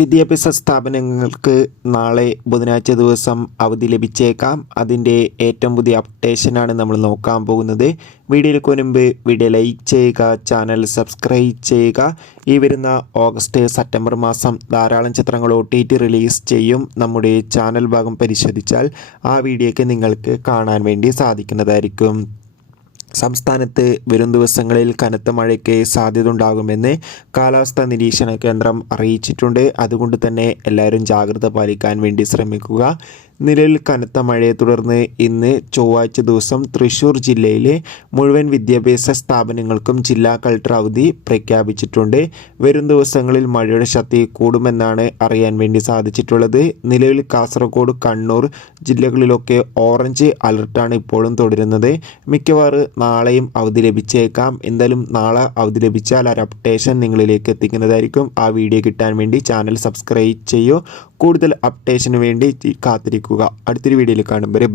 വിദ്യാഭ്യാസ സ്ഥാപനങ്ങൾക്ക് നാളെ ബുധനാഴ്ച ദിവസം അവധി ലഭിച്ചേക്കാം. അതിൻ്റെ ഏറ്റവും പുതിയ അപ്ഡേഷനാണ് നമ്മൾ നോക്കാൻ പോകുന്നത്. വീഡിയോയിലേക്ക് മുൻപ് വീഡിയോ ലൈക്ക് ചെയ്യുക, ചാനൽ സബ്സ്ക്രൈബ് ചെയ്യുക. ഈ വരുന്ന ഓഗസ്റ്റ് സെപ്റ്റംബർ മാസം ധാരാളം ചിത്രങ്ങൾ OTT റിലീസ് ചെയ്യും. നമ്മുടെ ചാനൽ ഭാഗം പരിശോധിച്ചാൽ ആ വീഡിയോയ്ക്ക് നിങ്ങൾക്ക് കാണാൻ വേണ്ടി സാധിക്കുന്നതായിരിക്കും. സംസ്ഥാനത്ത് വരും ദിവസങ്ങളിൽ കനത്ത മഴയ്ക്ക് സാധ്യത ഉണ്ടാകുമെന്ന് കാലാവസ്ഥാ നിരീക്ഷണ കേന്ദ്രം അറിയിച്ചിട്ടുണ്ട്. അതുകൊണ്ട് തന്നെ എല്ലാവരും ജാഗ്രത പാലിക്കാൻ വേണ്ടി ശ്രമിക്കുക. നിലവിൽ കനത്ത മഴയെ തുടർന്ന് ഇന്ന് ചൊവ്വാഴ്ച ദിവസം തൃശ്ശൂർ ജില്ലയിലെ മുഴുവൻ വിദ്യാഭ്യാസ സ്ഥാപനങ്ങൾക്കും ജില്ലാ കളക്ടർ അവധി പ്രഖ്യാപിച്ചിട്ടുണ്ട്. വരും ദിവസങ്ങളിൽ മഴയുടെ ശക്തി കൂടുമെന്നാണ് അറിയാൻ വേണ്ടി സാധിച്ചിട്ടുള്ളത്. നിലവിൽ കാസർഗോഡ്, കണ്ണൂർ ജില്ലകളിലൊക്കെ ഓറഞ്ച് അലർട്ടാണ് ഇപ്പോഴും തുടരുന്നത്. മിക്കവാറും നാളെയും അവധി ലഭിച്ചേക്കാം. എന്തായാലും നാളെ അവധി ലഭിച്ചാൽ ഒരു അപ്ഡേഷൻ നിങ്ങളിലേക്ക് എത്തിക്കുന്നതായിരിക്കും. ആ വീഡിയോ കിട്ടാൻ വേണ്ടി ചാനൽ സബ്സ്ക്രൈബ് ചെയ്യൂ. കൂടുതൽ അപ്ഡേഷന് വേണ്ടി കാത്തിരിക്കുക. അടുത്തൊരു വീഡിയോയിൽ കാണും വരെ ബൈ.